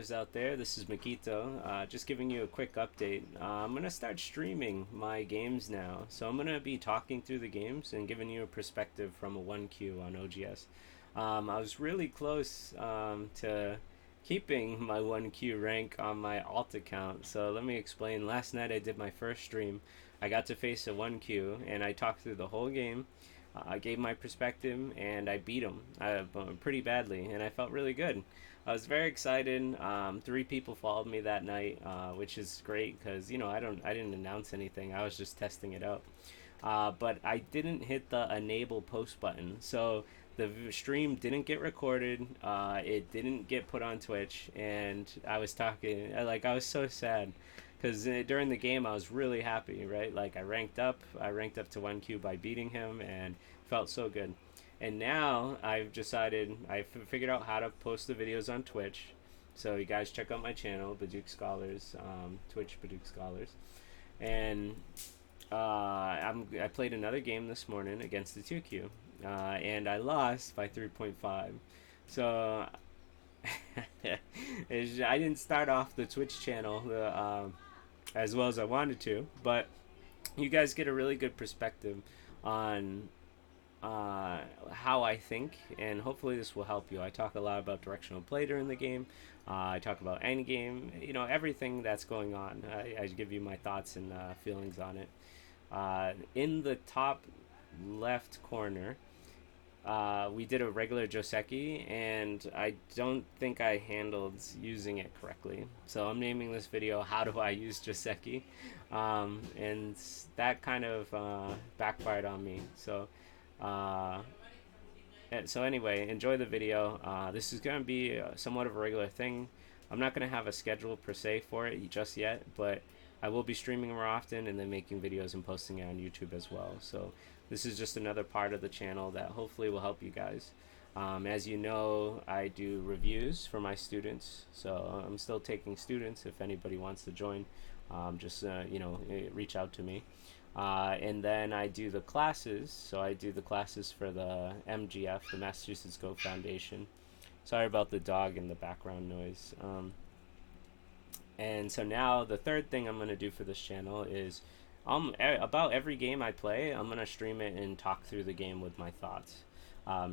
scholars out there, this is Makito, just giving you a quick update. I'm going to start streaming my games now, so I'm going to be talking through the games and giving you a perspective from a 1Q on OGS. I was really close to keeping my 1Q rank on my alt account, so let me explain. Last night I did my first stream. I got to face a 1Q and I talked through the whole game. I gave my perspective and I beat him pretty badly, and I felt really good. I was very excited. 3 people followed me that night, which is great because I didn't announce anything. I was just testing it out. But I didn't hit the enable post button, so the stream didn't get recorded. It didn't get put on Twitch, and I was talking like I was so sad because during the game I was really happy, right? Like I ranked up to 1Q by beating him, and felt so good. And now I've decided, I figured out how to post the videos on Twitch. So you guys check out my channel, Baduk Scholars, Twitch Baduk Scholars. And I played another game this morning against the 2Q. And I lost by 3.5. So I didn't start off the Twitch channel as well as I wanted to. But you guys get a really good perspective on how I think, and hopefully this will help you. I talk a lot about directional play during the game. I talk about endgame, everything that's going on. I give you my thoughts and feelings on it. In the top left corner, we did a regular Joseki, and I don't think I handled using it correctly. So I'm naming this video, How Do I Use Joseki? And that kind of backfired on me. So anyway, enjoy the video. This is going to be somewhat of a regular thing. I'm not going to have a schedule per se for it just yet, but I will be streaming more often and then making videos and posting it on YouTube as well. So this is just another part of the channel that hopefully will help you guys. As you know, I do reviews for my students, so I'm still taking students. If anybody wants to join, just reach out to me. And then I do the classes. So I do the classes for the MGF, the Massachusetts Go Foundation. Sorry about the dog and the background noise. And so now the third thing I'm going to do for this channel is about every game I play, I'm going to stream it and talk through the game with my thoughts.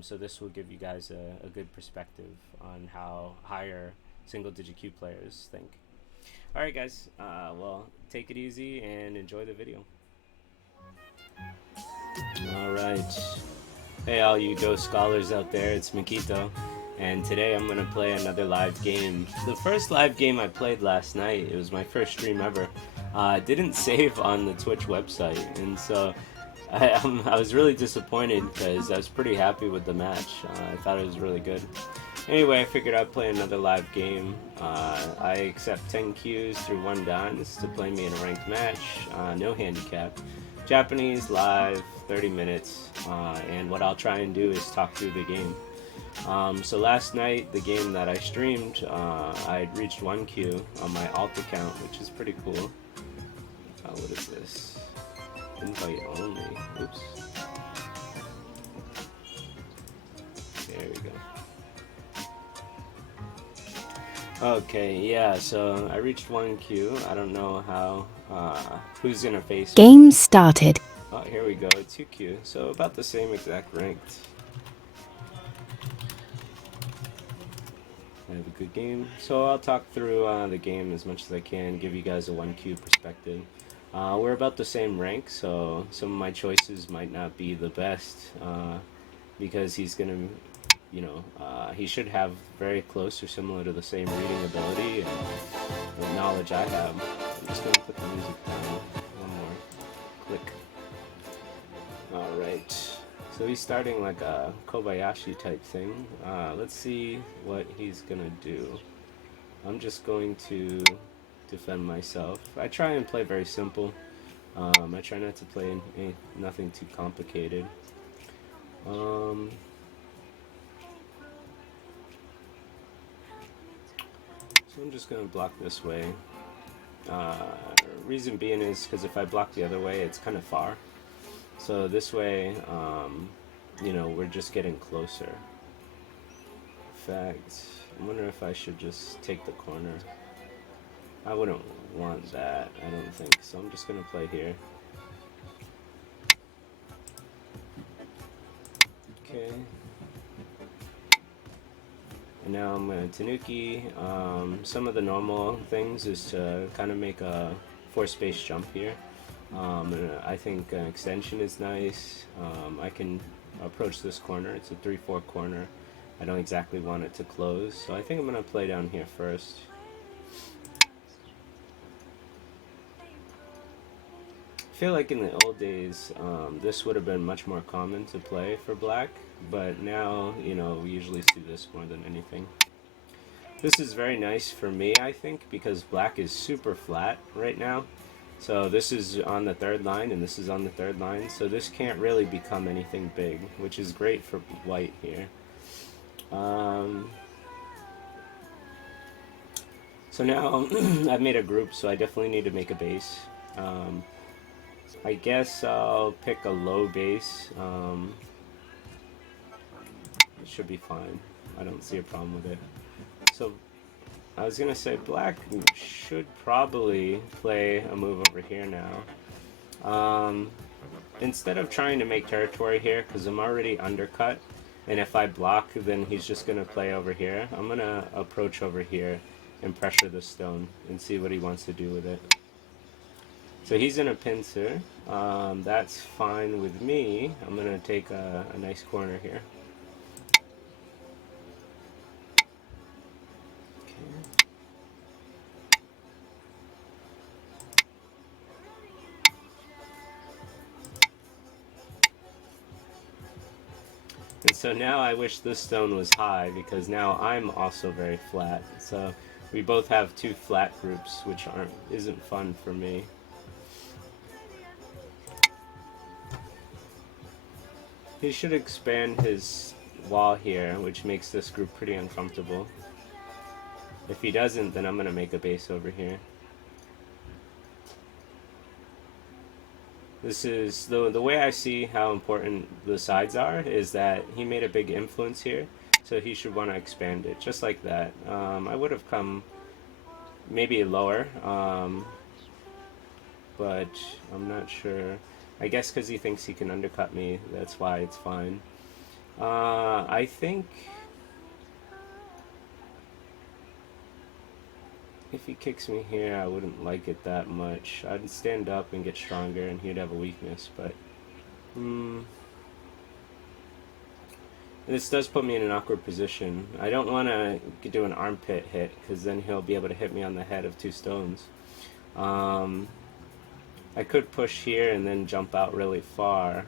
So this will give you guys a good perspective on how higher single-digit Q players think. Alright guys, well, take it easy and enjoy the video. Alright. Hey all you Go scholars out there, it's Makito. And today I'm going to play another live game. The first live game I played last night, it was my first stream ever. Didn't save on the Twitch website, and so I was really disappointed because I was pretty happy with the match. I thought it was really good. Anyway, I figured I'd play another live game. I accept 10 Qs through 1 dance to play me in a ranked match, no handicap. Japanese, live, 30 minutes, and what I'll try and do is talk through the game. So last night, the game that I streamed, I reached 1Q on my alt account, which is pretty cool. What is this? Invite only. Oops. There we go. Okay, yeah, so I reached 1Q. I don't know how, who's gonna face me. Game started. Oh, here we go, 2Q. So about the same exact ranked. I have a good game. So I'll talk through the game as much as I can, give you guys a 1Q perspective. We're about the same rank, so some of my choices might not be the best, because he's gonna, he should have very close or similar to the same reading ability and the knowledge I have. I'm just gonna put the music down. One more click. Alright, so he's starting like a Kobayashi type thing. Let's see what he's gonna do. I'm just going to defend myself. I try and play very simple. I try not to play nothing too complicated. So I'm just gonna block this way. Reason being is because if I block the other way, it's kind of far. So this way, we're just getting closer. fact, I wonder if I should just take the corner. I wouldn't want that, I don't think. So I'm just going to play here. Okay. And now I'm going to Tanuki. Some of the normal things is to kind of make a 4-space jump here. And I think an extension is nice. I can approach this corner. It's a 3-4 corner. I don't exactly want it to close, so I think I'm going to play down here first. I feel like in the old days, this would have been much more common to play for black, but now, you know, we usually see this more than anything. This is very nice for me, I think, because black is super flat right now. So this is on the 3rd line, and this is on the 3rd line, so this can't really become anything big, which is great for white here. So now I've made a group, so I definitely need to make a base. I guess I'll pick a low base. It should be fine. I don't see a problem with it. So I was gonna say black should probably play a move over here now. Instead of trying to make territory here, because I'm already undercut, and if I block, then he's just gonna play over here. I'm gonna approach over here and pressure the stone and see what he wants to do with it. So he's in a pincer. That's fine with me. I'm gonna take a nice corner here. And so now I wish this stone was high, because now I'm also very flat. So we both have 2 flat groups, which isn't fun for me. He should expand his wall here, which makes this group pretty uncomfortable. If he doesn't, then I'm going to make a base over here. This is the way I see how important the sides are, is that he made a big influence here, so he should want to expand it, just like that. I would have come maybe lower, but I'm not sure. I guess because he thinks he can undercut me, that's why it's fine. I think if he kicks me here, I wouldn't like it that much. I'd stand up and get stronger, and he'd have a weakness, but this does put me in an awkward position. I don't want to do an armpit hit, because then he'll be able to hit me on the head of 2 stones. I could push here and then jump out really far,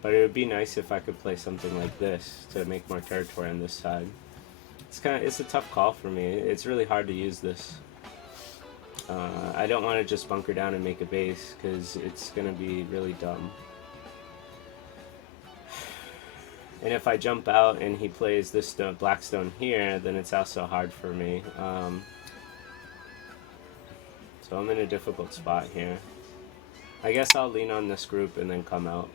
but it would be nice if I could play something like this to make more territory on this side. It's a tough call for me. It's really hard to use this. I don't want to just bunker down and make a base, because it's going to be really dumb. And if I jump out and he plays this black stone here, then it's also hard for me. So I'm in a difficult spot here. I guess I'll lean on this group and then come out.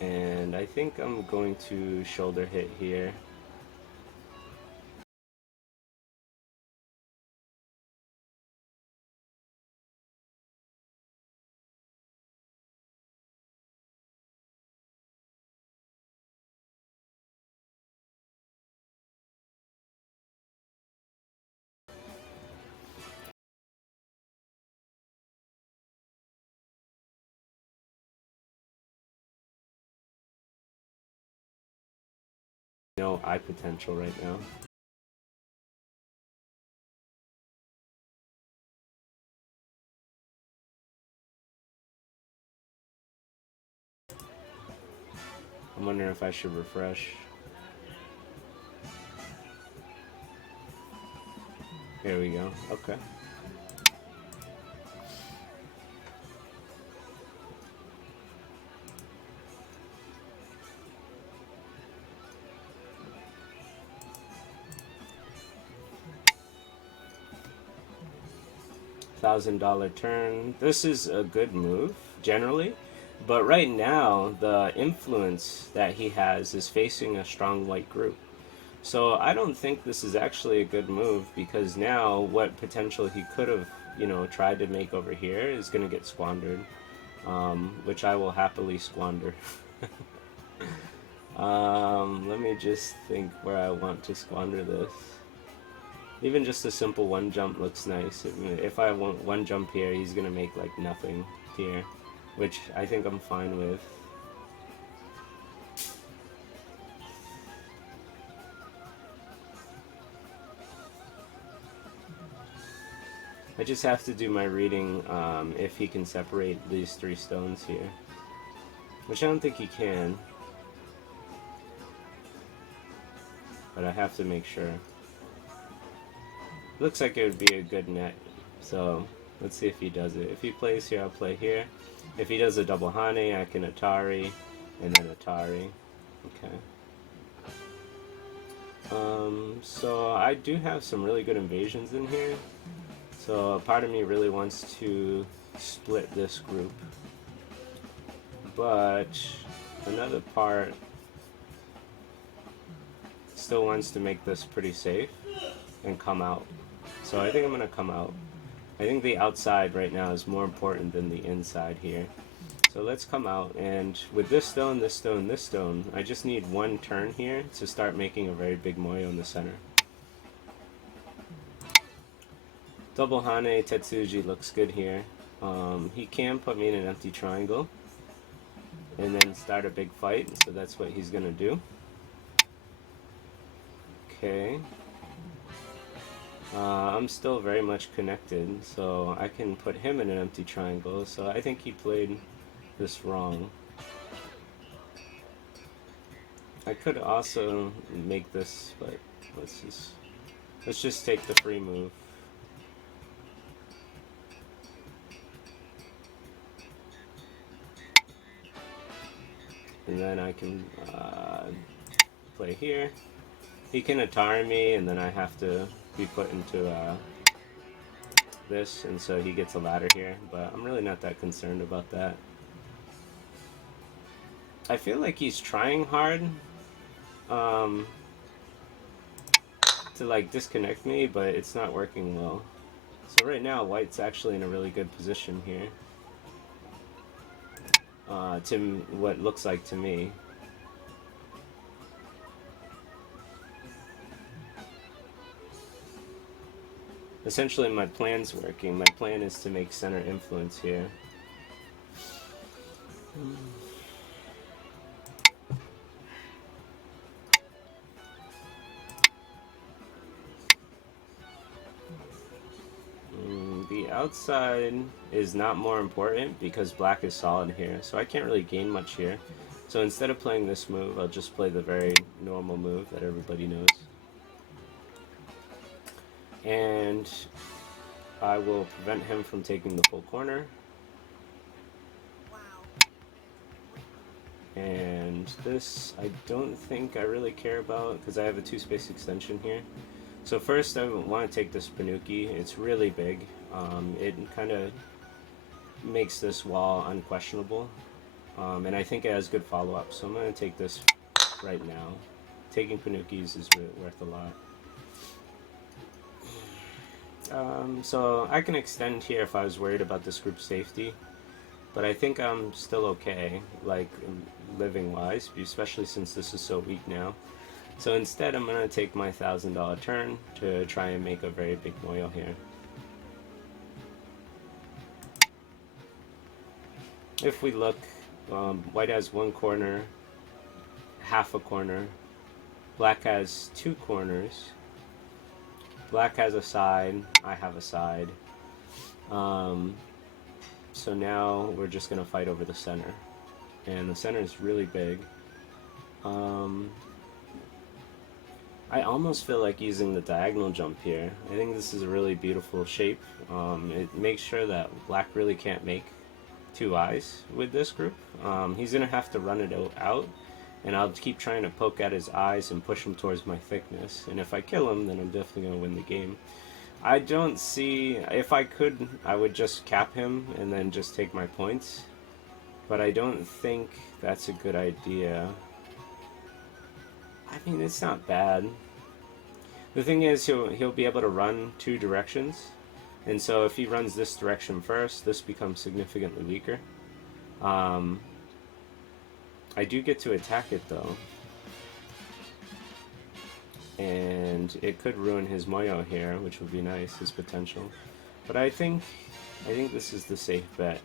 And I think I'm going to shoulder hit here. No eye potential right now. I'm wondering if I should refresh. Here we go. Okay. $1,000 turn. This is a good move, generally. But right now, the influence that he has is facing a strong white group. So I don't think this is actually a good move, because now what potential he could have, tried to make over here is going to get squandered, which I will happily squander. Let me just think where I want to squander this. Even just a simple one jump looks nice. If I want one jump here, he's going to make like nothing here, which I think I'm fine with. I just have to do my reading if he can separate these 3 stones here, which I don't think he can, but I have to make sure. Looks like it would be a good net, so let's see if he does it. If he plays here, I'll play here. If he does a double Hane, I can Atari, and then Atari. Okay. So I do have some really good invasions in here. So a part of me really wants to split this group. But another part still wants to make this pretty safe and come out. So I think I'm going to come out. I think the outside right now is more important than the inside here. So let's come out, and with this stone, this stone, this stone, I just need one turn here to start making a very big moyo in the center. Double Hane Tetsuji looks good here. He can put me in an empty triangle and then start a big fight, so that's what he's gonna do. Okay. I'm still very much connected, so I can put him in an empty triangle, so I think he played this wrong. I could also make this, but let's just take the free move. And then I can play here. He can Atari me, and then I have to be put into this, and so he gets a ladder here, but I'm really not that concerned about that. I feel like he's trying hard to like disconnect me, but it's not working well. So right now, white's actually in a really good position here. To what looks like to me. Essentially, my plan's working. My plan is to make center influence here. The outside is not more important because black is solid here, so I can't really gain much here. So instead of playing this move, I'll just play the very normal move that everybody knows. And I will prevent him from taking the full corner. And this, I don't think I really care about because I have a 2-space extension here. So first I want to take this Banuki. It's really big. It kind of makes this wall unquestionable. And I think it has good follow-up. So I'm going to take this right now. Taking Panukis is worth a lot. So I can extend here if I was worried about this group's safety. But I think I'm still okay, like living-wise, especially since this is so weak now. So instead, I'm going to take my $1,000 turn to try and make a very big moyo here. If we look, white has 1 corner, half a corner. Black has 2 corners. Black has a side, I have a side. So now we're just going to fight over the center. And the center is really big. I almost feel like using the diagonal jump here. I think this is a really beautiful shape. It makes sure that black really can't make 2 eyes with this group. He's going to have to run it out, and I'll keep trying to poke at his eyes and push him towards my thickness. And if I kill him, then I'm definitely going to win the game. I don't see... If I could, I would just cap him and then just take my points. but I don't think that's a good idea. I mean, it's not bad. The thing is, he'll be able to run two directions, and so if he runs this direction first, this becomes significantly weaker. I do get to attack it though, and it could ruin his Moyo here, which would be nice, his potential. But I think this is the safe bet.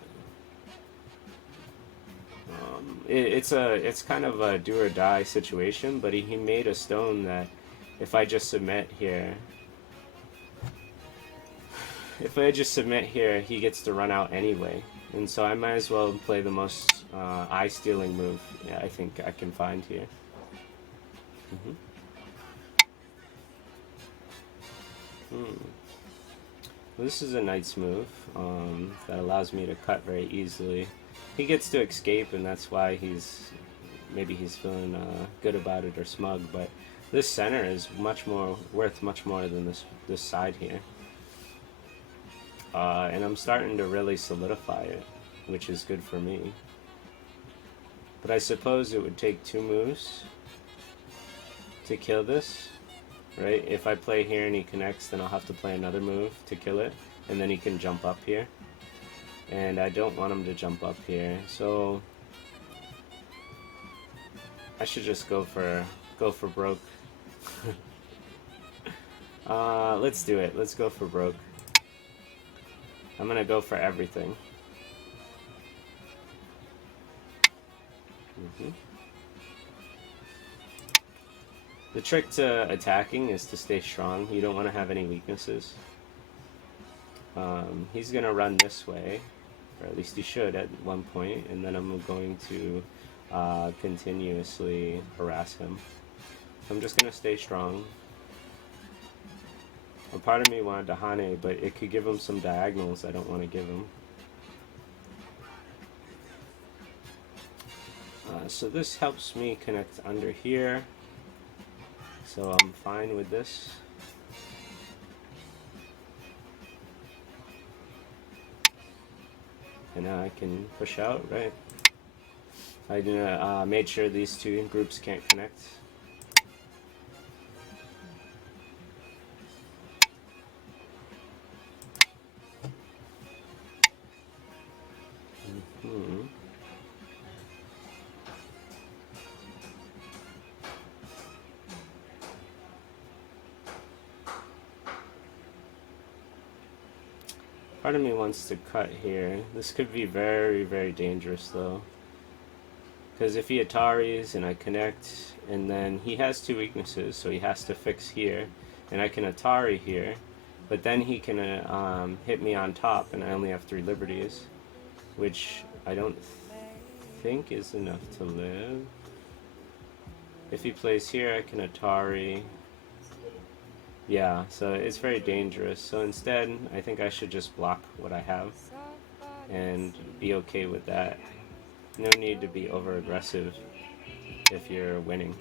It's kind of a do or die situation, but he made a stone that if I just submit here, he gets to run out anyway. And so I might as well play the most eye-stealing move I think I can find here. Well, this is a nice move that allows me to cut very easily. He gets to escape, and that's why maybe he's feeling good about it or smug. But this center is worth much more than this side here. And I'm starting to really solidify it, which is good for me. But I suppose it would take 2 moves to kill this, right? If I play here and he connects, then I'll have to play another move to kill it, and then he can jump up here. And I don't want him to jump up here, so I should just go for broke. Let's do it. Let's go for broke. I'm gonna go for everything. The trick to attacking is to stay strong. You don't want to have any weaknesses. He's gonna run this way, or at least he should at one point, and then I'm going to continuously harass him. So I'm just gonna stay strong. A part of me wanted to Hane, but it could give him some diagonals I don't want to give him. So this helps me connect under here. So I'm fine with this. And now I can push out, right? I made sure these two groups can't connect. Part of me wants to cut here. This could be very, very dangerous though. Because if he Ataris and I connect, and then he has 2 weaknesses, so he has to fix here, and I can Atari here, but then he can hit me on top, and I only have 3 liberties, which I don't think is enough to live. If he plays here, I can Atari. Yeah, so it's very dangerous. So instead, I think I should just block what I have and be okay with that. No need to be over aggressive if you're winning.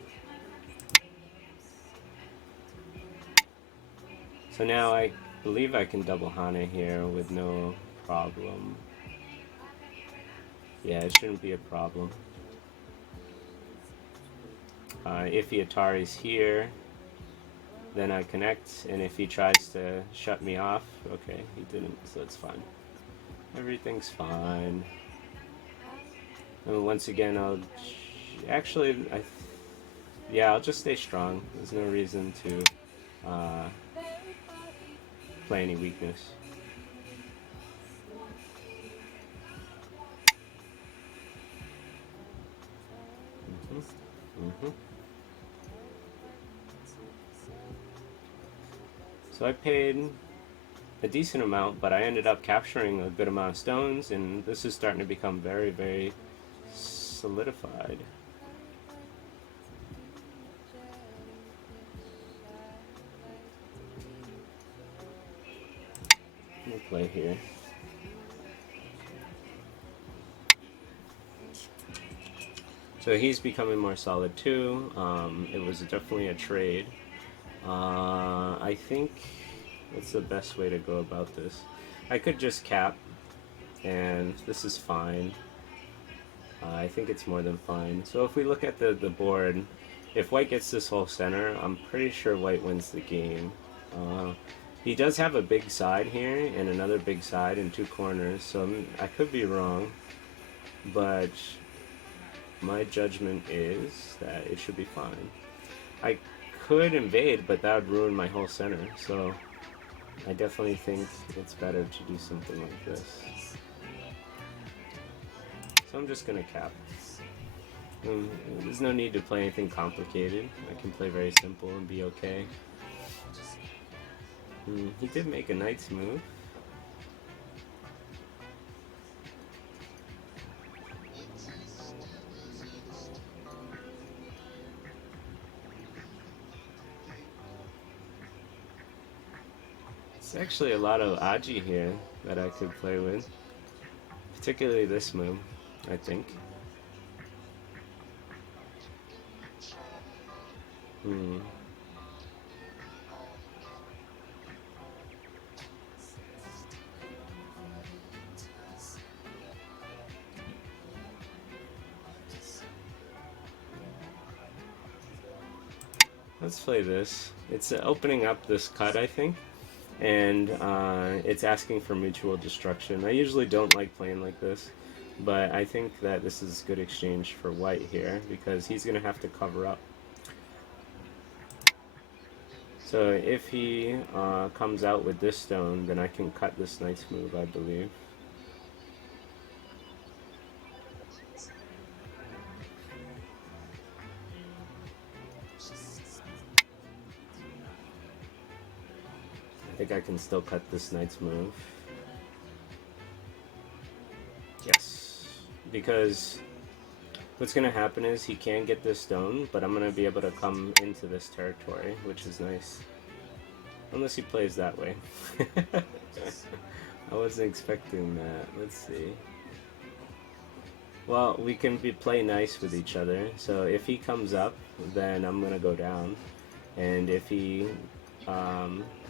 So now I believe I can double Hane here with no problem. Yeah, it shouldn't be a problem. If he Atari's here, then I connect, and if he tries to shut me off, okay, he didn't, so it's fine. Everything's fine. And once again, I'll just stay strong. There's no reason to play any weakness. So I paid a decent amount, but I ended up capturing a good amount of stones, and this is starting to become very, very solidified. Let me play here. So he's becoming more solid too. It was definitely a trade. I think what's the best way to go about this? I could just cap, and this is fine. I think it's more than fine. So if we look at the board, if white gets this whole center, I'm pretty sure white wins the game. He does have a big side here and another big side and two corners, so I could be wrong, but my judgment is that it should be fine. I could invade, but that would ruin my whole center, so I definitely think it's better to do something like this. So I'm just gonna cap. There's no need to play anything complicated. I can play very simple and be okay. He did make a knight's move. It's actually a lot of Aji here that I could play with. Particularly this move, I think. Let's play this. It's opening up this cut, I think, and it's asking for mutual destruction. I usually don't like playing like this, but I think that this is good exchange for white here because he's going to have to cover up. So if he comes out with this stone, then I can cut this knight's move, I believe. I think I can still cut this knight's move. Yes, because what's going to happen is he can get this stone, but I'm going to be able to come into this territory, which is nice. Unless he plays that way. I wasn't expecting that. Let's see. Well, we can play nice with each other. So if he comes up, then I'm going to go down. And if he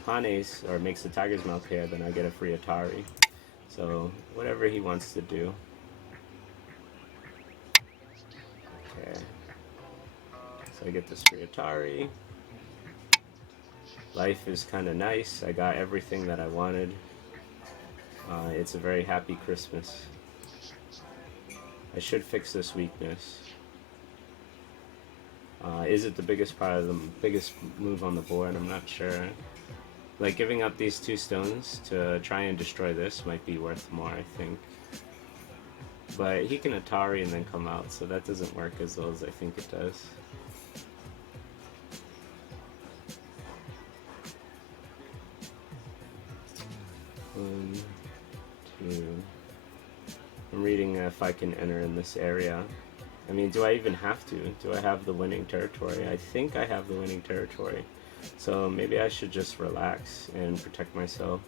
Hanes or makes the tiger's mouth here, then I get a free Atari. So whatever he wants to do. Okay. So I get this free Atari. Life is kind of nice. I got everything that I wanted. It's a very happy Christmas. I should fix this weakness. Is it the biggest part of the biggest move on the board? I'm not sure. Like giving up these two stones to try and destroy this might be worth more, I think. But he can Atari and then come out, so that doesn't work as well as I think it does. One, two. I'm reading if I can enter in this area. I mean, do I even have to? Do I have the winning territory? I think I have the winning territory. So maybe I should just relax and protect myself.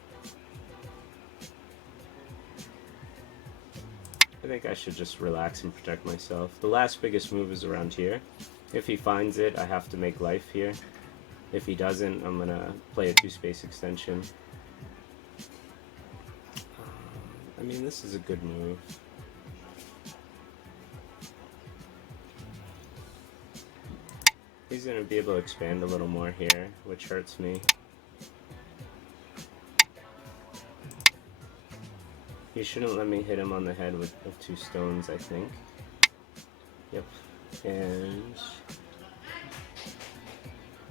I think I should just relax and protect myself. The last biggest move is around here. If he finds it, I have to make life here. If he doesn't, I'm gonna play a 2-space extension. I mean, this is a good move. He's gonna be able to expand a little more here, which hurts me. He shouldn't let me hit him on the head with 2 stones, I think. Yep. And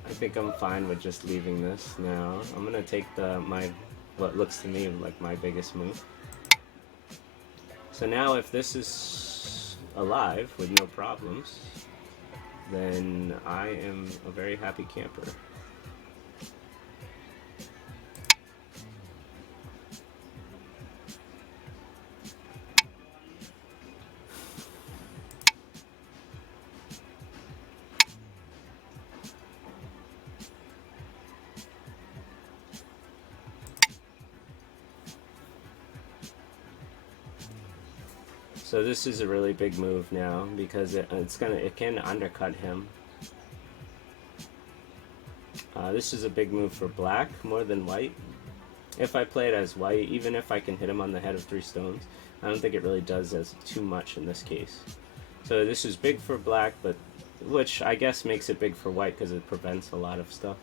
I think I'm fine with just leaving this now. I'm gonna take what looks to me like my biggest move. So now if this is alive with no problems, then I am a very happy camper. So this is a really big move now because it can undercut him. This is a big move for black more than white, if I play it as white, even if I can hit him on the head of 3 stones, I don't think it really does as too much in this case. So this is big for black, but which I guess makes it big for white because it prevents a lot of stuff.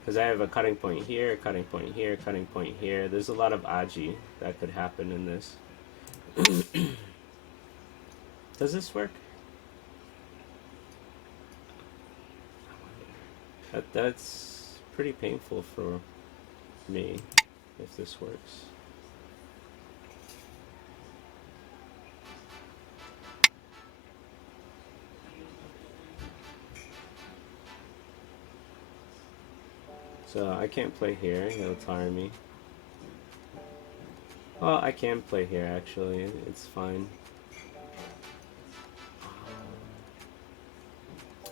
Because I have a cutting point here, cutting point here, cutting point here. There's a lot of aji that could happen in this. Does this work? That's pretty painful for me if this works. So I can't play here, he'll tire me. Well, I can play here actually, it's fine.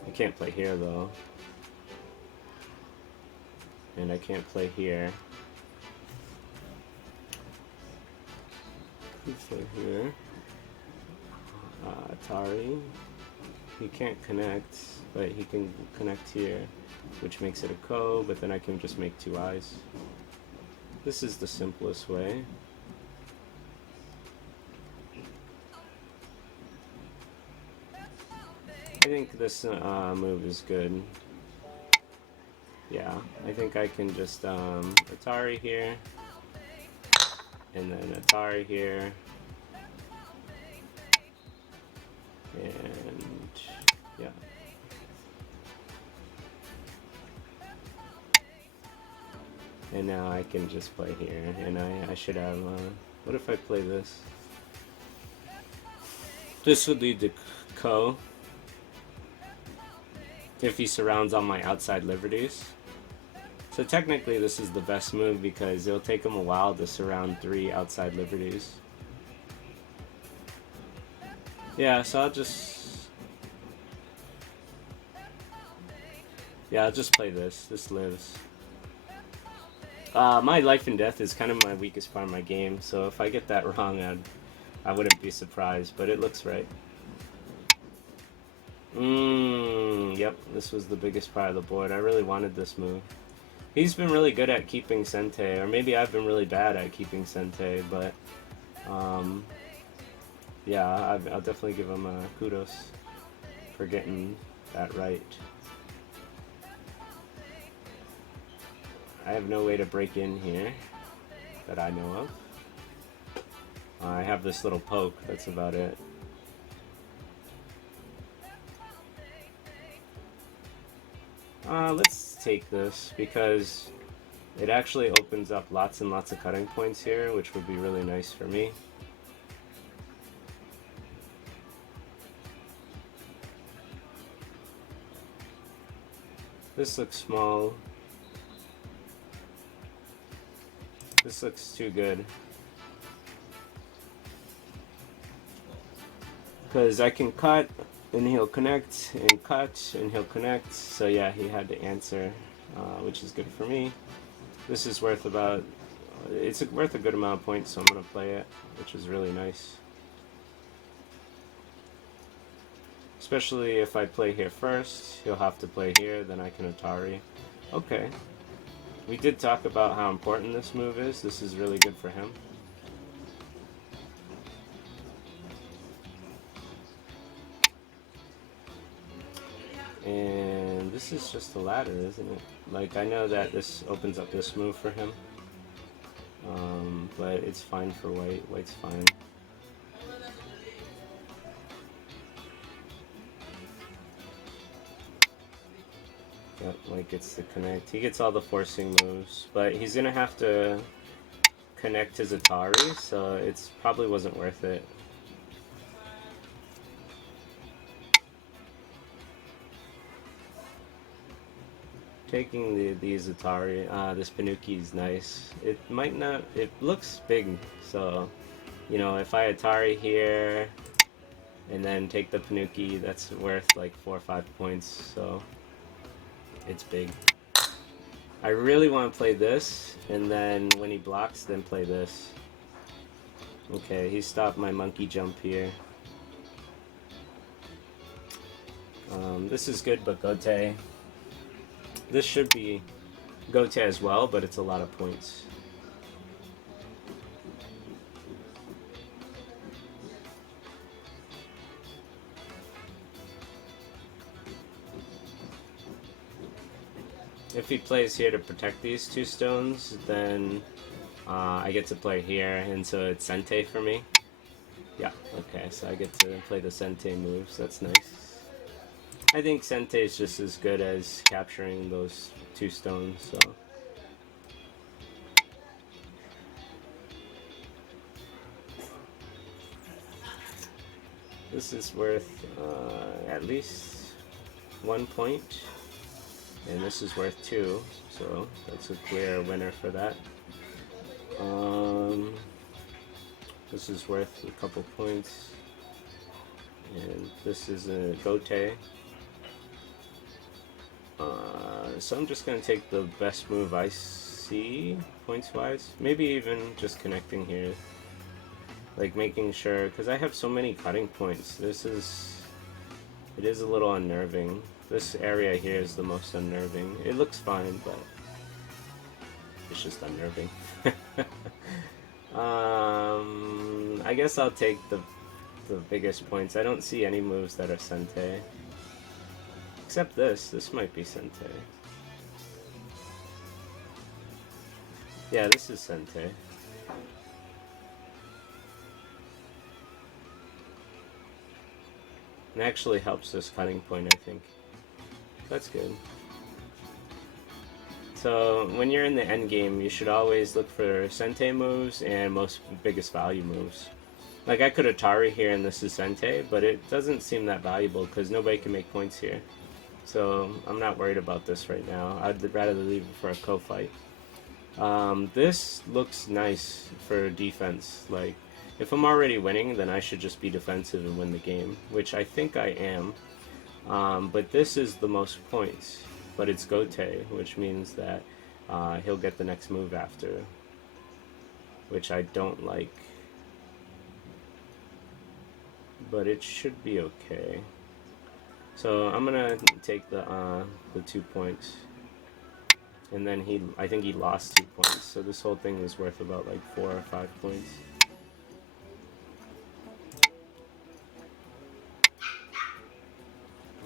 I can't play here though. And I can't play here. Play here. Atari. He can't connect, but he can connect here, which makes it a ko, but then I can just make 2 eyes. This is the simplest way. I think this move is good. Yeah, I think I can just Atari here, and then Atari here, and yeah. And now I can just play here, and I should have, what if I play this? This would lead to ko, if he surrounds all my outside liberties. So technically this is the best move because it'll take him a while to surround 3 outside liberties. Yeah, so I'll just play this. This lives. My life and death is kind of my weakest part of my game, so if I get that wrong, I wouldn't be surprised, but it looks right. Yep, this was the biggest part of the board. I really wanted this move. He's been really good at keeping Sente, or maybe I've been really bad at keeping Sente, but yeah, I'll definitely give him kudos for getting that right. I have no way to break in here that I know of. I have this little poke, that's about it. Let's take this because it actually opens up lots and lots of cutting points here, which would be really nice for me. This looks small. This looks too good. Because I can cut, and he'll connect, and cut, and he'll connect. So yeah, he had to answer, which is good for me. This is worth about, it's worth a good amount of points, so I'm going to play it, which is really nice. Especially if I play here first, he'll have to play here, then I can Atari. Okay. We did talk about how important this move is. This is really good for him. And this is just a ladder, isn't it? Like, I know that this opens up this move for him. But it's fine for white. White's fine. Yep, white gets to connect. He gets all the forcing moves, but he's gonna have to connect his Atari, so it's probably wasn't worth it. Taking these Atari, this Panuki is nice. It might not, it looks big, so, you know, if I Atari here, and then take the Panuki, that's worth like 4 or 5 points, so it's big. I really want to play this, and then when he blocks, then play this. Okay, he stopped my monkey jump here. This is good, but Gote. This should be Gote as well, but it's a lot of points. If he plays here to protect these 2 stones, then I get to play here, and so it's Sente for me. Yeah, okay, so I get to play the Sente moves. That's nice. I think Sente is just as good as capturing those 2 stones, so... This is worth at least 1 point, and this is worth 2, so that's a clear winner for that. This is worth a couple points, and this is a Gote. So I'm just going to take the best move I see, points-wise. Maybe even just connecting here. Like making sure, because I have so many cutting points. It is a little unnerving. This area here is the most unnerving. It looks fine, but it's just unnerving. I guess I'll take the biggest points. I don't see any moves that are Sente. Except this. This might be Sente. Yeah, this is Sente. It actually helps this cutting point, I think. That's good. So when you're in the end game, you should always look for Sente moves and most biggest value moves. Like I could Atari here and this is Sente, but it doesn't seem that valuable because nobody can make points here. So I'm not worried about this right now. I'd rather leave it for a co-fight. This looks nice for defense. Like if I'm already winning, then I should just be defensive and win the game, which I think I am. But this is the most points. But it's Gote, which means that he'll get the next move after, which I don't like. But it should be okay. So I'm gonna take the 2 points, and then I think he lost 2 points. So this whole thing is worth about like 4 or 5 points.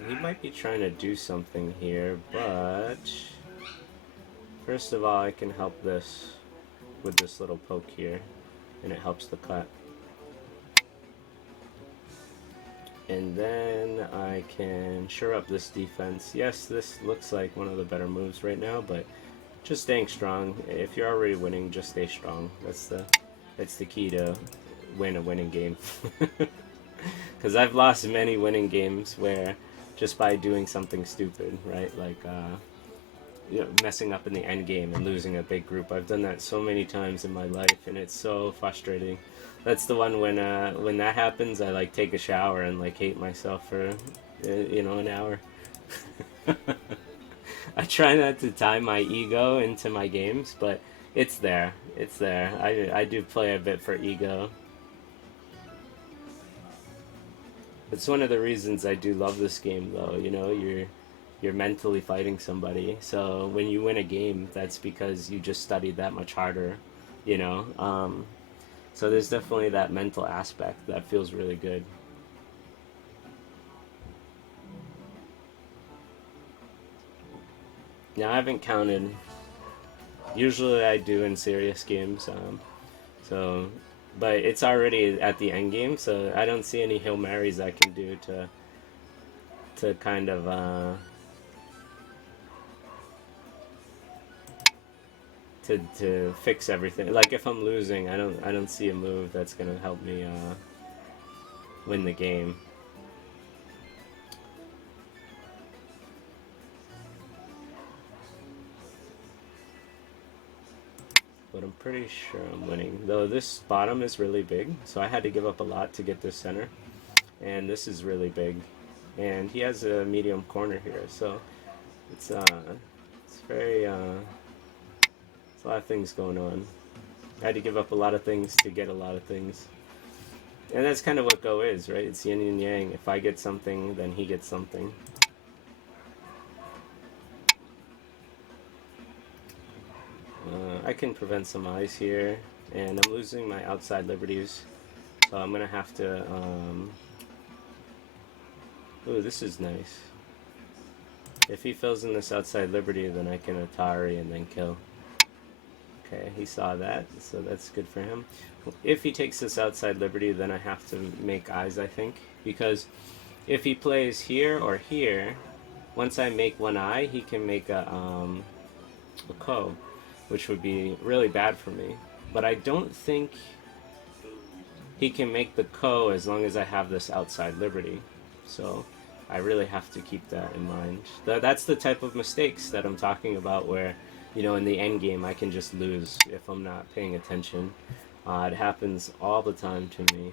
He might be trying to do something here, but first of all, I can help this with this little poke here, and it helps the cut. And then I can shore up this defense. Yes, this looks like one of the better moves right now, but just staying strong. If you're already winning, just stay strong. That's the key to win a winning game. Because I've lost many winning games where just by doing something stupid, right? Like, you know, messing up in the end game and losing a big group. I've done that so many times in my life, and it's so frustrating. That's the one when that happens, I like take a shower and like hate myself for, you know, an hour. I try not to tie my ego into my games, but it's there. It's there. I do play a bit for ego. It's one of the reasons I do love this game, though. You know, you're mentally fighting somebody. So when you win a game, that's because you just studied that much harder. You know, so there's definitely that mental aspect that feels really good. Now I haven't counted. Usually I do in serious games. So. But it's already at the end game, so I don't see any Hail Marys I can do to kind of to fix everything. Like if I'm losing, I don't see a move that's gonna help me win the game. But I'm pretty sure I'm winning. Though this bottom is really big, so I had to give up a lot to get this center. And this is really big. And he has a medium corner here, so it's very, there's a lot of things going on. I had to give up a lot of things to get a lot of things. And that's kind of what Go is, right? It's yin and yang. If I get something, then he gets something. I can prevent some eyes here, and I'm losing my outside liberties, so I'm gonna have to. Ooh, this is nice. If he fills in this outside liberty, then I can Atari and then kill. Okay, he saw that, so that's good for him. If he takes this outside liberty, then I have to make eyes, I think, because if he plays here or here, once I make one eye, he can make a ko, which would be really bad for me. But I don't think he can make the ko as long as I have this outside liberty. So I really have to keep that in mind. That's the type of mistakes that I'm talking about where, you know, in the end game I can just lose if I'm not paying attention. It happens all the time to me.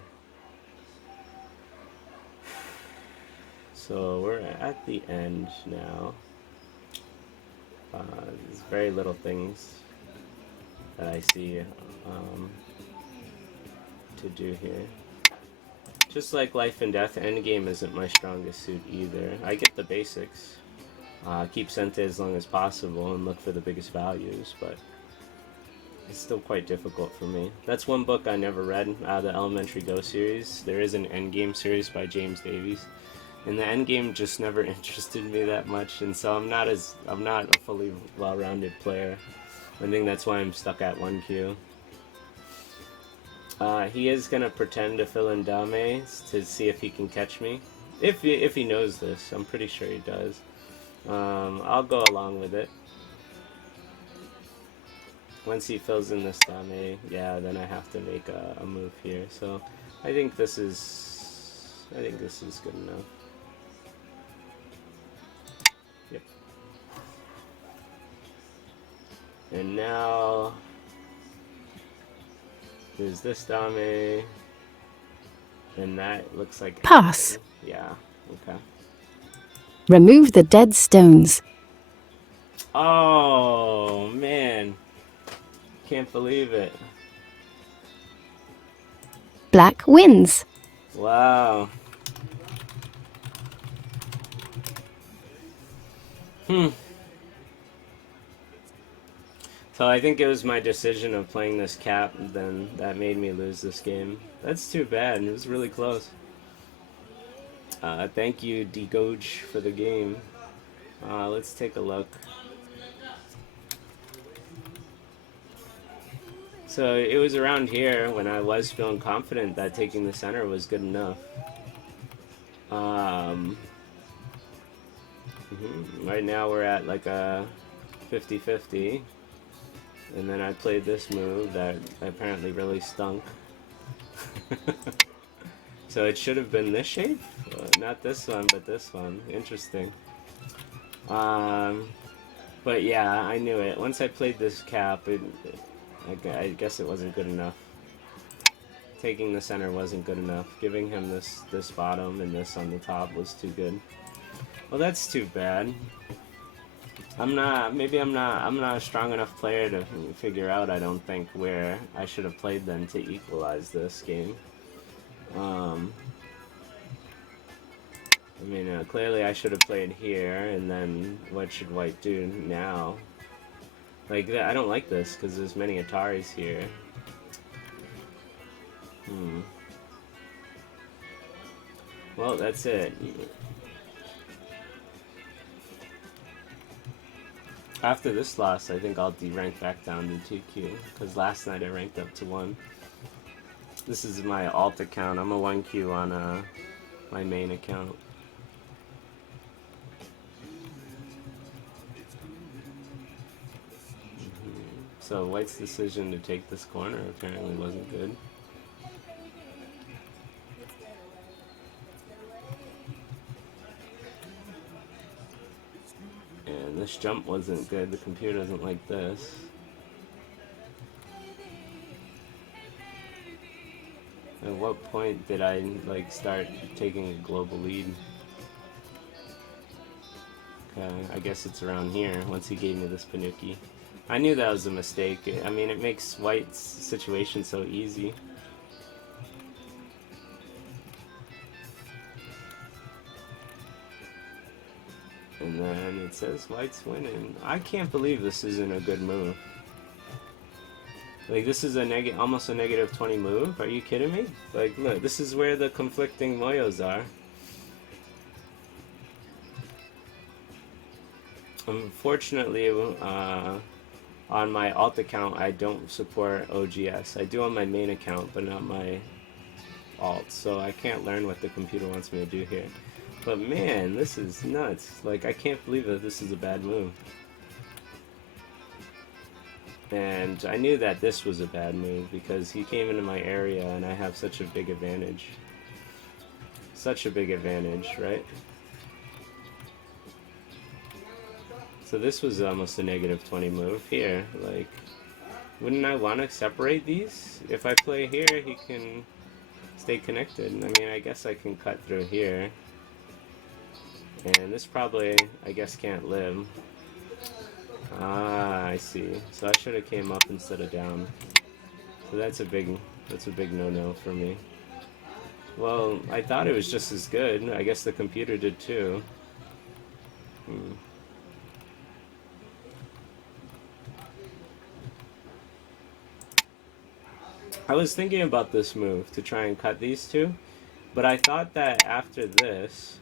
So we're at the end now. There's very little things that I see to do here. Just like Life and Death, Endgame isn't my strongest suit either. I get the basics. Keep Sente as long as possible and look for the biggest values, but it's still quite difficult for me. That's one book I never read, the Elementary Go series. There is an Endgame series by James Davies, and the Endgame just never interested me that much, and so I'm not a fully well-rounded player. I think that's why I'm stuck at 1Q. He is gonna pretend to fill in Dame to see if he can catch me. If he knows this, I'm pretty sure he does. I'll go along with it. Once he fills in this Dame, yeah, then I have to make a move here. So I think this is good enough. Yep. And now there's this Dame, and that looks like pass. Yeah. Okay. Remove the dead stones. Oh man, can't believe it. Black wins. Wow. So I think it was my decision of playing this cap then that made me lose this game. That's too bad. It was really close. Thank you, Degoj, for the game. Let's take a look. So it was around here when I was feeling confident that taking the center was good enough. Right now we're at like a 50-50. And then I played this move that apparently really stunk. So it should have been this shape? Not this one, but this one. Interesting. But yeah, I knew it. Once I played this cap, I guess it wasn't good enough. Taking the center wasn't good enough. Giving him this bottom and this on the top was too good. Well, that's too bad. I'm not a strong enough player to figure out, I don't think, where I should have played then to equalize this game. I mean, clearly I should have played here, and then what should white do now? Like, I don't like this, because there's many Ataris here. Well, that's it. After this loss, I think I'll de-rank back down to 2Q, because last night I ranked up to 1. This is my alt account. I'm a 1Q on my main account. So white's decision to take this corner apparently wasn't good. And this jump wasn't good. The computer doesn't like this. At what point did I like start taking a global lead? Okay, I guess it's around here once he gave me this Panuki. I knew that was a mistake. I mean, it makes white's situation so easy. And then it says white's winning. I can't believe this isn't a good move. Like, this is almost a negative 20 move. Are you kidding me? Like, look, this is where the conflicting moyos are. Unfortunately, on my alt account, I don't support OGS. I do on my main account, but not my alt, so I can't learn what the computer wants me to do here. But man, this is nuts. Like, I can't believe that this is a bad move. And I knew that this was a bad move because he came into my area and I have such a big advantage. Such a big advantage, right? So this was almost a negative 20 move here. Like, wouldn't I want to separate these? If I play here, he can stay connected. I mean, I guess I can cut through here. And this probably, I guess, can't live. Ah, I see. So I should have came up instead of down. So that's a big no-no for me. Well, I thought it was just as good. I guess the computer did too. I was thinking about this move to try and cut these two, but I thought that after this,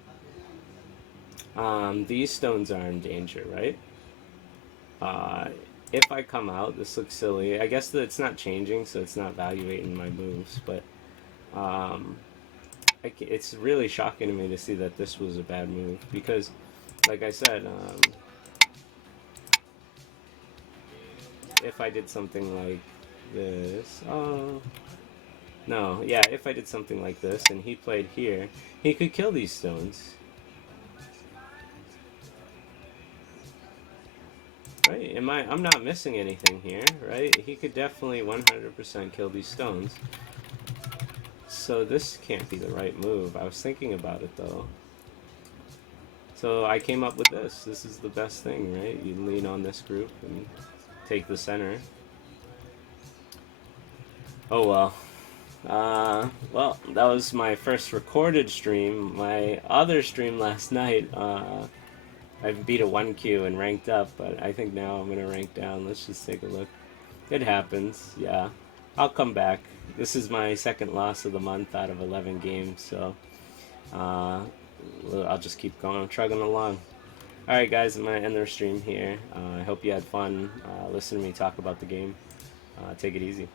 these stones are in danger, right? If I come out, this looks silly. I guess that it's not changing, so it's not evaluating my moves, but it's really shocking to me to see that this was a bad move, because, like I said, if I did something like this, no, yeah, if I did something like this and he played here, he could kill these stones. Right? I'm not missing anything here, right? He could definitely 100% kill these stones. So this can't be the right move. I was thinking about it though. So I came up with this. This is the best thing, right? You lean on this group and take the center. Oh well. Well, that was my first recorded stream. My other stream last night, I beat a 1Q and ranked up, but I think now I'm going to rank down. Let's just take a look. It happens, yeah. I'll come back. This is my second loss of the month out of 11 games, so I'll just keep going, trugging along. Alright guys, I'm going to end the stream here. I hope you had fun listening to me talk about the game. Take it easy.